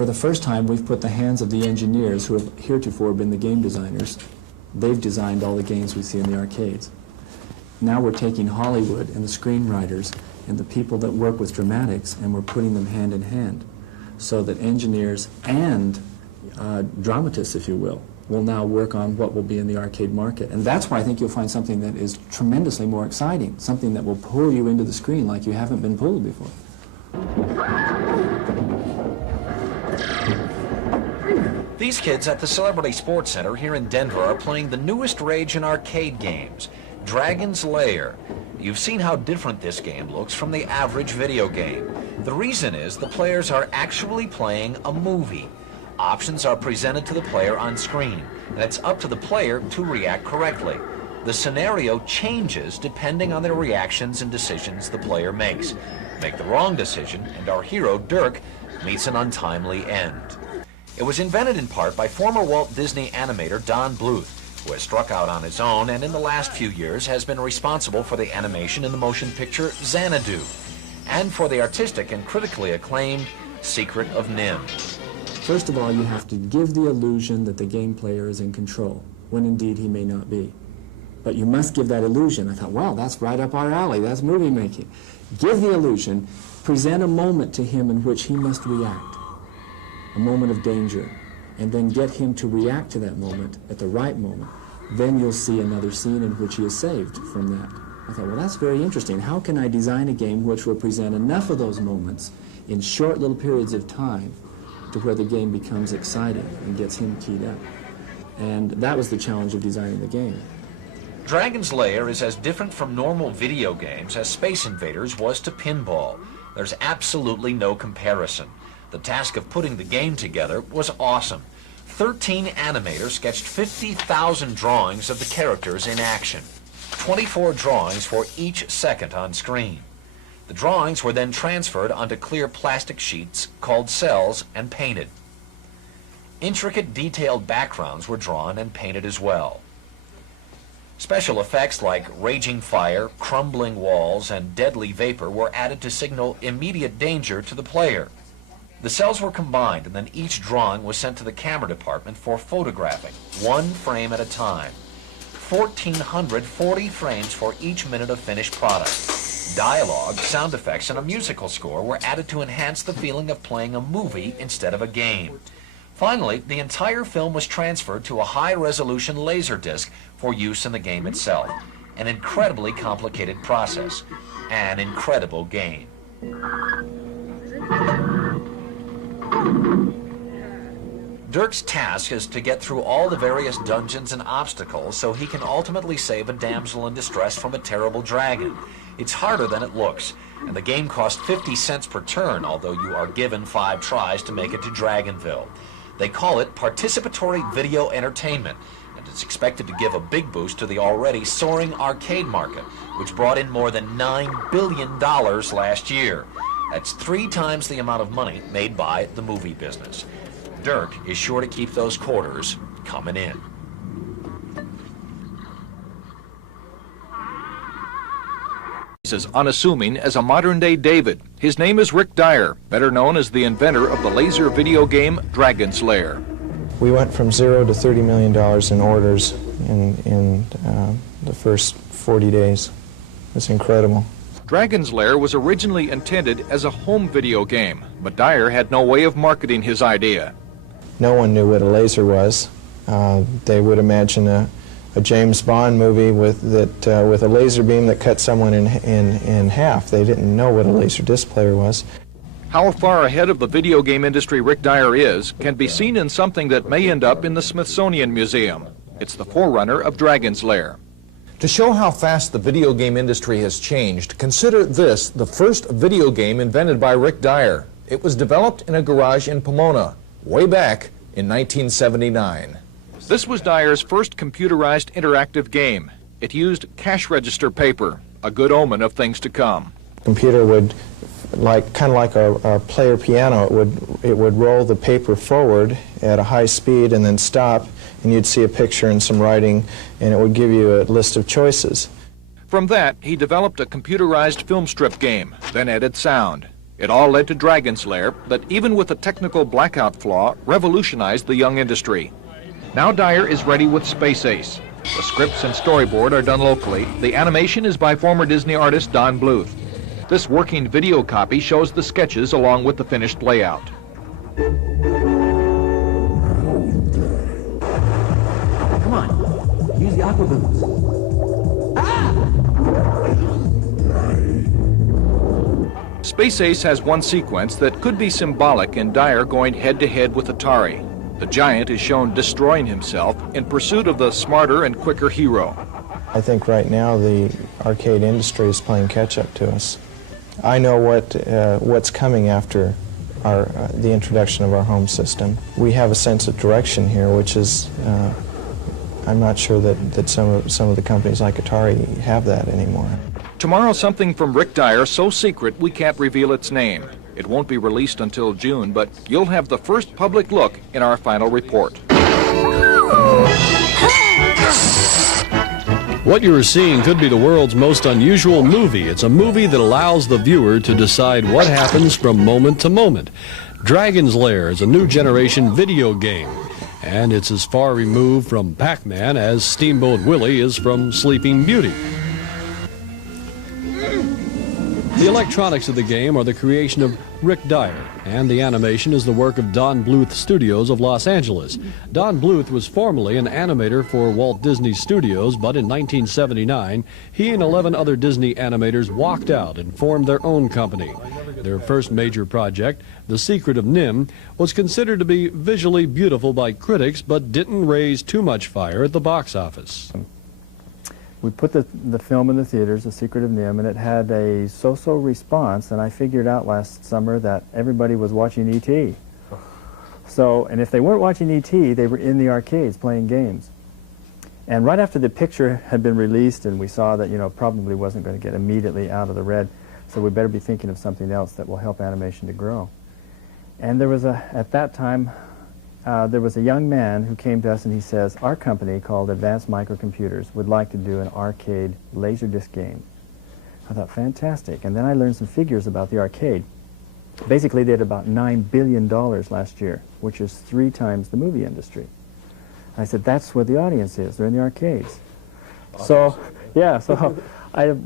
For the first time, we've put the hands of the engineers who have heretofore been the game designers. They've designed all the games we see in the arcades. Now we're taking Hollywood and the screenwriters and the people that work with dramatics, and we're putting them hand in hand so that engineers and dramatists, if you will now work on what will be in the arcade market. And that's why I think you'll find something that is tremendously more exciting, something that will pull you into the screen like you haven't been pulled before. These kids at the Celebrity Sports Center here in Denver are playing the newest rage in arcade games, Dragon's Lair. You've seen how different this game looks from the average video game. The reason is the players are actually playing a movie. Options are presented to the player on screen, and it's up to the player to react correctly. The scenario changes depending on the reactions and decisions the player makes. Make the wrong decision, and our hero, Dirk, meets an untimely end. It was invented in part by former Walt Disney animator Don Bluth, who has struck out on his own and in the last few years has been responsible for the animation in the motion picture Xanadu, and for the artistic and critically acclaimed Secret of NIMH. First of all, you have to give the illusion that the game player is in control, when indeed he may not be. But you must give that illusion. I thought, wow, that's right up our alley. That's movie making. Give the illusion, present a moment to him in which he must react, a moment of danger, and then get him to react to that moment at the right moment. Then you'll see another scene in which he is saved from that. I thought, well, that's very interesting. How can I design a game which will present enough of those moments in short little periods of time to where the game becomes exciting and gets him keyed up? And that was the challenge of designing the game. Dragon's Lair is as different from normal video games as Space Invaders was to pinball. There's absolutely no comparison. The task of putting the game together was awesome. 13 animators sketched 50,000 drawings of the characters in action. 24 drawings for each second on screen. The drawings were then transferred onto clear plastic sheets called cells and painted. Intricate detailed backgrounds were drawn and painted as well. Special effects like raging fire, crumbling walls, and deadly vapor were added to signal immediate danger to the player. The cells were combined, and then each drawing was sent to the camera department for photographing, one frame at a time. 1,440 frames for each minute of finished product. Dialogue, sound effects, and a musical score were added to enhance the feeling of playing a movie instead of a game. Finally, the entire film was transferred to a high-resolution Laserdisc for use in the game itself. An incredibly complicated process. An incredible game. Dirk's task is to get through all the various dungeons and obstacles so he can ultimately save a damsel in distress from a terrible dragon. It's harder than it looks, and the game costs 50 cents per turn, although you are given 5 tries to make it to Dragonville. They call it participatory video entertainment, and it's expected to give a big boost to the already soaring arcade market, which brought in more than $9 billion last year. That's 3 times the amount of money made by the movie business. Dirk is sure to keep those quarters coming in. He's as unassuming as a modern-day David. His name is Rick Dyer, better known as the inventor of the laser video game Dragon's Lair. We went from 0 to $30 million in orders in the first 40 days. It's incredible. Dragon's Lair was originally intended as a home video game, but Dyer had no way of marketing his idea. No one knew what a laser was. They would imagine a James Bond movie with a laser beam that cut someone in half. They didn't know what a laser disc player was. How far ahead of the video game industry Rick Dyer is can be seen in something that may end up in the Smithsonian Museum. It's the forerunner of Dragon's Lair. To show how fast the video game industry has changed, consider this the first video game invented by Rick Dyer. It was developed in a garage in Pomona, way back in 1979. This was Dyer's first computerized interactive game. It used cash register paper, a good omen of things to come. Computer would, kind of like a player piano, it would roll the paper forward at a high speed and then stop, and you'd see a picture and some writing, and it would give you a list of choices. From that, he developed a computerized film strip game, then added sound. It all led to Dragon's Lair that, even with a technical blackout flaw, revolutionized the young industry. Now Dyer is ready with Space Ace. The scripts and storyboard are done locally. The animation is by former Disney artist Don Bluth. This working video copy shows the sketches along with the finished layout. Come on, use the aqua boots. Space Ace has one sequence that could be symbolic in Dyer going head-to-head with Atari. The giant is shown destroying himself in pursuit of the smarter and quicker hero. I think right now the arcade industry is playing catch-up to us. I know what's coming after the introduction of our home system. We have a sense of direction here, which is, I'm not sure that some of the companies like Atari have that anymore. Tomorrow, something from Rick Dyer so secret we can't reveal its name. It won't be released until June, but you'll have the first public look in our final report. What you are seeing could be the world's most unusual movie. It's a movie that allows the viewer to decide what happens from moment to moment. Dragon's Lair is a new generation video game, and it's as far removed from Pac-Man as Steamboat Willie is from Sleeping Beauty. The electronics of the game are the creation of Rick Dyer, and the animation is the work of Don Bluth Studios of Los Angeles. Don Bluth was formerly an animator for Walt Disney Studios, but in 1979, he and 11 other Disney animators walked out and formed their own company. Their first major project, The Secret of NIMH, was considered to be visually beautiful by critics, but didn't raise too much fire at the box office. We put the film in the theaters, The Secret of NIMH, and it had a so-so response, and I figured out last summer that everybody was watching E.T. So, and if they weren't watching E.T., they were in the arcades playing games. And right after the picture had been released and we saw that, probably wasn't going to get immediately out of the red, so we better be thinking of something else that will help animation to grow. And there was at that time, there was a young man who came to us and he says, our company called Advanced Microcomputers would like to do an arcade Laserdisc game. I thought, fantastic. And then I learned some figures about the arcade. Basically, they had about $9 billion last year, which is 3 times the movie industry. I said, that's where the audience is. They're in the arcades. So, yeah, so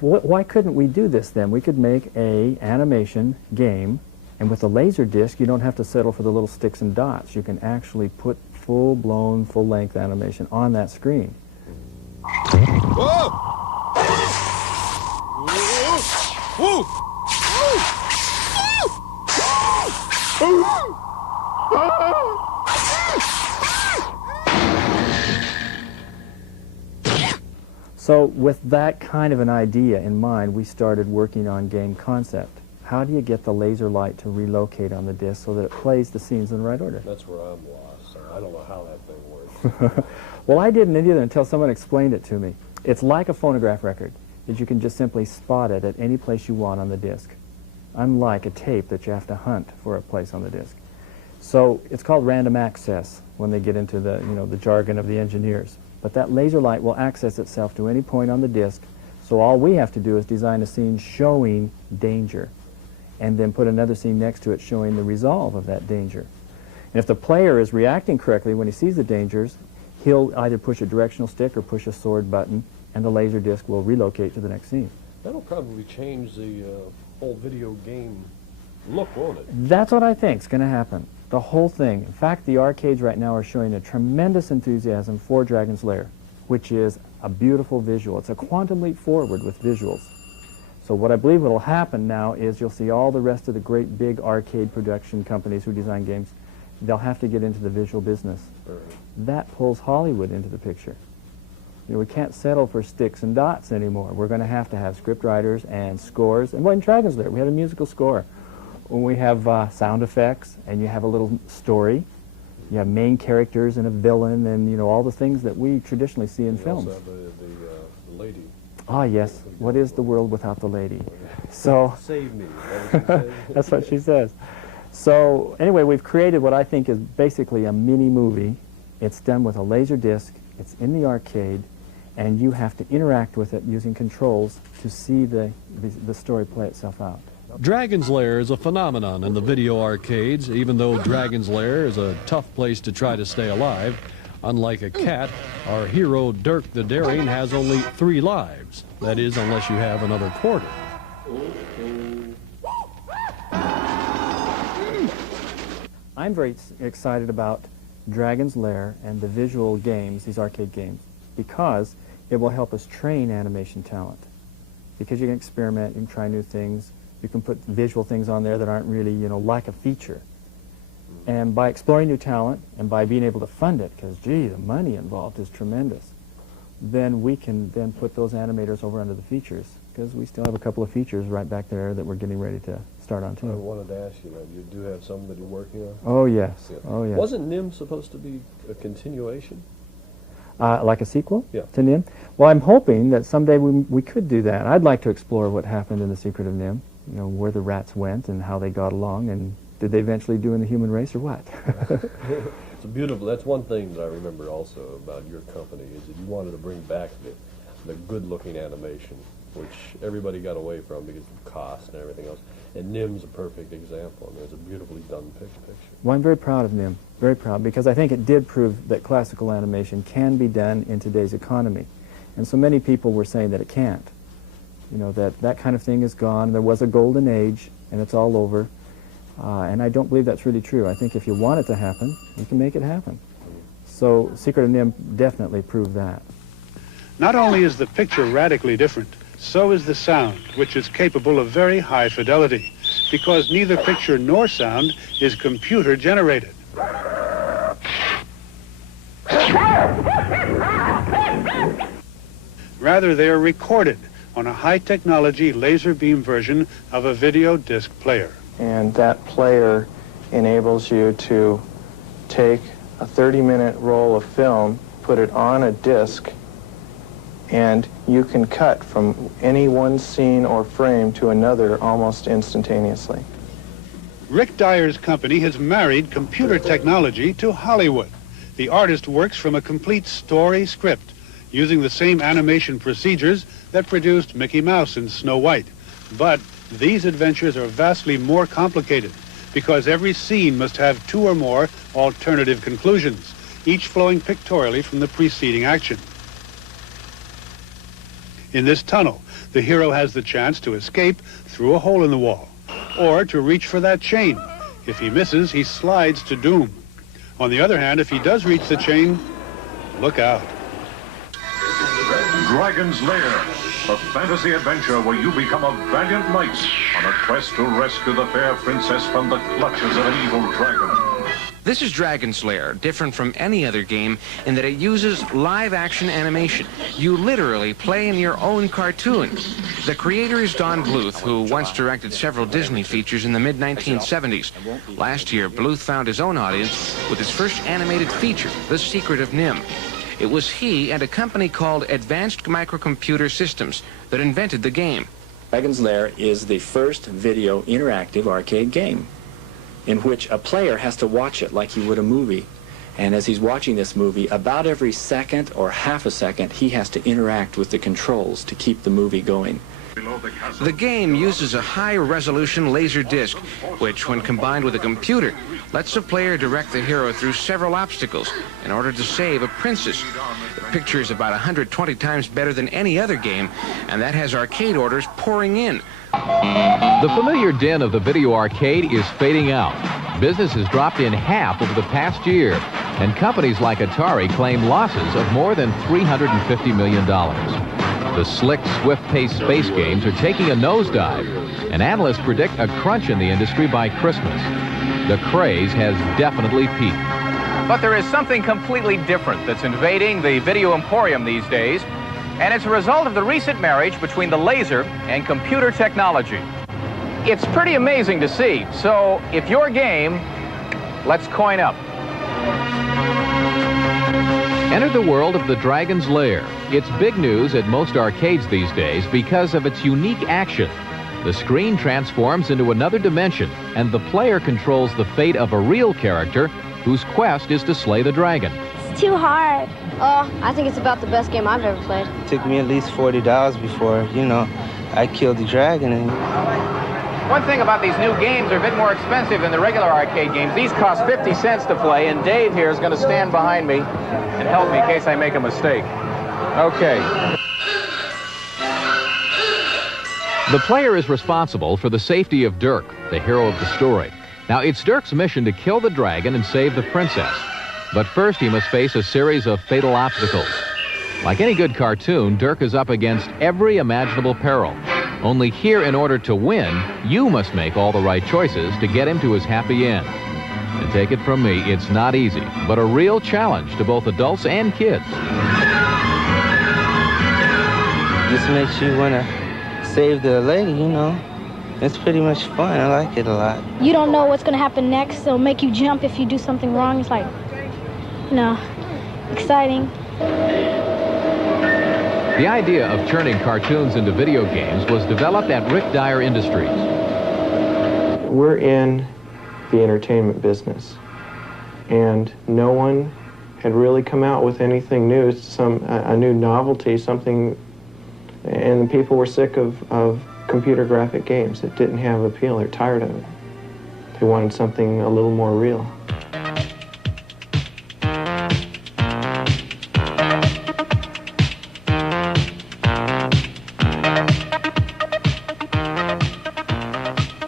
why couldn't we do this then? We could make an animation game. And with a laser disc, you don't have to settle for the little sticks and dots. You can actually put full-blown, full-length animation on that screen. Whoa! Whoa! So with that kind of an idea in mind, we started working on game concept. How do you get the laser light to relocate on the disc so that it plays the scenes in the right order? That's where I'm lost. So I don't know how that thing works. Well, I didn't either until someone explained it to me. It's like a phonograph record, that you can just simply spot it at any place you want on the disc, unlike a tape that you have to hunt for a place on the disc. So it's called random access when they get into the, the jargon of the engineers. But that laser light will access itself to any point on the disc, so all we have to do is design a scene showing danger, and then put another scene next to it showing the resolve of that danger. And if the player is reacting correctly when he sees the dangers, he'll either push a directional stick or push a sword button, and the laser disc will relocate to the next scene. That'll probably change the whole video game look, won't it? That's what I think is going to happen. The whole thing. In fact, the arcades right now are showing a tremendous enthusiasm for Dragon's Lair, which is a beautiful visual. It's a quantum leap forward with visuals. So what I believe will happen now is you'll see all the rest of the great big arcade production companies who design games, they'll have to get into the visual business. Right. That pulls Hollywood into the picture. We can't settle for sticks and dots anymore. We're going to have script writers and scores. And in Dragon's Lair, we had a musical score. When we have sound effects, and you have a little story, you have main characters and a villain, and all the things that we traditionally see in films. Also have the lady. Ah, yes. What is the world without the lady? So Save me. that's what she says. So anyway, we've created what I think is basically a mini movie. It's done with a laser disc. It's in the arcade, and you have to interact with it using controls to see the story play itself out. Dragon's Lair is a phenomenon in the video arcades, even though Dragon's Lair is a tough place to try to stay alive. Unlike a cat, our hero Dirk the Daring has only 3 lives. That is, unless you have another quarter. I'm very excited about Dragon's Lair and the visual games, these arcade games, because it will help us train animation talent. Because you can experiment, you can try new things, you can put visual things on there that aren't really, like a feature. And by exploring new talent and by being able to fund it, because, gee, the money involved is tremendous, then we can then put those animators over under the features, because we still have a couple of features right back there that we're getting ready to start on, too. I wanted to ask you, man, you do have some that you're working on? Oh, yes. Yeah. Oh, yes. Wasn't NIM supposed to be a continuation? Like a sequel? Yeah. To NIM? Well, I'm hoping that someday we could do that. I'd like to explore what happened in The Secret of NIM, where the rats went and how they got along, and did they eventually do in the human race or what? It's a beautiful, that's one thing that I remember also about your company, is that you wanted to bring back the good-looking animation, which everybody got away from because of cost and everything else. And NIM's a perfect example. I mean, it's a beautifully done picture. Well, I'm very proud of NIM, very proud, because I think it did prove that classical animation can be done in today's economy. And so many people were saying that it can't. That kind of thing is gone. There was a golden age, and it's all over. And I don't believe that's really true. I think if you want it to happen, you can make it happen. So Secret of NIM definitely proved that. Not only is the picture radically different, so is the sound, which is capable of very high fidelity, because neither picture nor sound is computer generated. Rather, they are recorded on a high-technology laser beam version of a video disc player. And that player enables you to take a 30-minute roll of film, put it on a disc, and you can cut from any one scene or frame to another almost instantaneously. Rick Dyer's company has married computer technology to Hollywood. The artist works from a complete story script, using the same animation procedures that produced Mickey Mouse and Snow White. But these adventures are vastly more complicated, because every scene must have 2 or more alternative conclusions, each flowing pictorially from the preceding action. In this tunnel, the hero has the chance to escape through a hole in the wall, or to reach for that chain. If he misses, he slides to doom. On the other hand, if he does reach the chain, look out. Dragon's Lair, a fantasy adventure where you become a valiant knight on a quest to rescue the fair princess from the clutches of an evil dragon. This is Dragon's Lair, different from any other game in that it uses live-action animation. You literally play in your own cartoon. The creator is Don Bluth, who once directed several Disney features in the mid-1970s. Last year, Bluth found his own audience with his first animated feature, The Secret of NIM. It was he and a company called Advanced Microcomputer Systems that invented the game. Dragon's Lair is the first video interactive arcade game in which a player has to watch it like he would a movie. And as he's watching this movie, about every second or half a second, he has to interact with the controls to keep the movie going. The game uses a high-resolution laser disc, which, when combined with a computer, lets the player direct the hero through several obstacles in order to save a princess. The picture is about 120 times better than any other game, and that has arcade orders pouring in. The familiar din of the video arcade is fading out. Business has dropped in half over the past year, and companies like Atari claim losses of more than $350 million. The slick, swift-paced space games are taking a nosedive, and analysts predict a crunch in the industry by Christmas. The craze has definitely peaked. But there is something completely different that's invading the video emporium these days, and it's a result of the recent marriage between the laser and computer technology. It's pretty amazing to see, so if you're game, let's coin up. Enter the world of the Dragon's Lair. It's big news at most arcades these days because of its unique action. The screen transforms into another dimension, and the player controls the fate of a real character whose quest is to slay the dragon. It's too hard. Oh, I think it's about the best game I've ever played. It took me at least $40 before, I killed the dragon. And One thing about these new games, they're a bit more expensive than the regular arcade games. These cost 50 cents to play, and Dave here is going to stand behind me and help me in case I make a mistake. Okay. The player is responsible for the safety of Dirk, the hero of the story. Now, it's Dirk's mission to kill the dragon and save the princess. But first, he must face a series of fatal obstacles. Like any good cartoon, Dirk is up against every imaginable peril. Only here, in order to win, you must make all the right choices to get him to his happy end. And take it from me, it's not easy, but a real challenge to both adults and kids. Just makes you want to save the lady, you know. It's pretty much fun. I like it a lot. You don't know what's going to happen next. It'll make you jump if you do something wrong. It's like, you know, exciting. The idea of turning cartoons into video games was developed at Rick Dyer Industries. We're in the entertainment business, and no one had really come out with anything new, a new novelty, something, and people were sick of computer graphic games. It didn't have appeal. They're tired of it. They wanted something a little more real.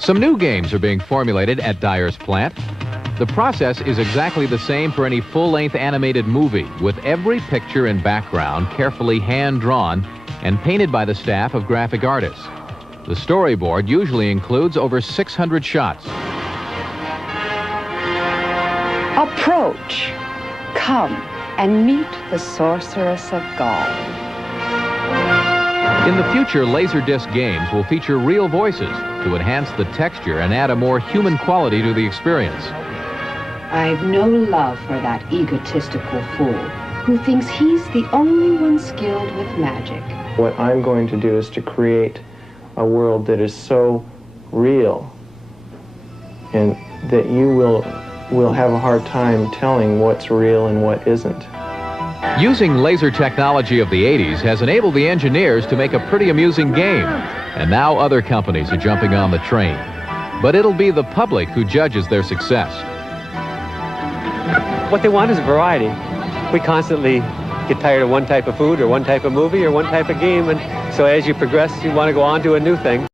Some new games are being formulated at Dyer's plant. The process is exactly the same for any full-length animated movie, with every picture and background carefully hand-drawn and painted by the staff of graphic artists. The storyboard usually includes over 600 shots. Approach. Come and meet the Sorceress of Gaul. In the future, Laserdisc games will feature real voices to enhance the texture and add a more human quality to the experience. I've no love for that egotistical fool who thinks he's the only one skilled with magic. What I'm going to do is to create a world that is so real and that you will have a hard time telling what's real and what isn't. Using laser technology of the 80s has enabled the engineers to make a pretty amusing game, and now other companies are jumping on the train. But it'll be the public who judges their success. What they want is variety. We constantly get tired of one type of food or one type of movie or one type of game, and so as you progress, you want to go on to a new thing.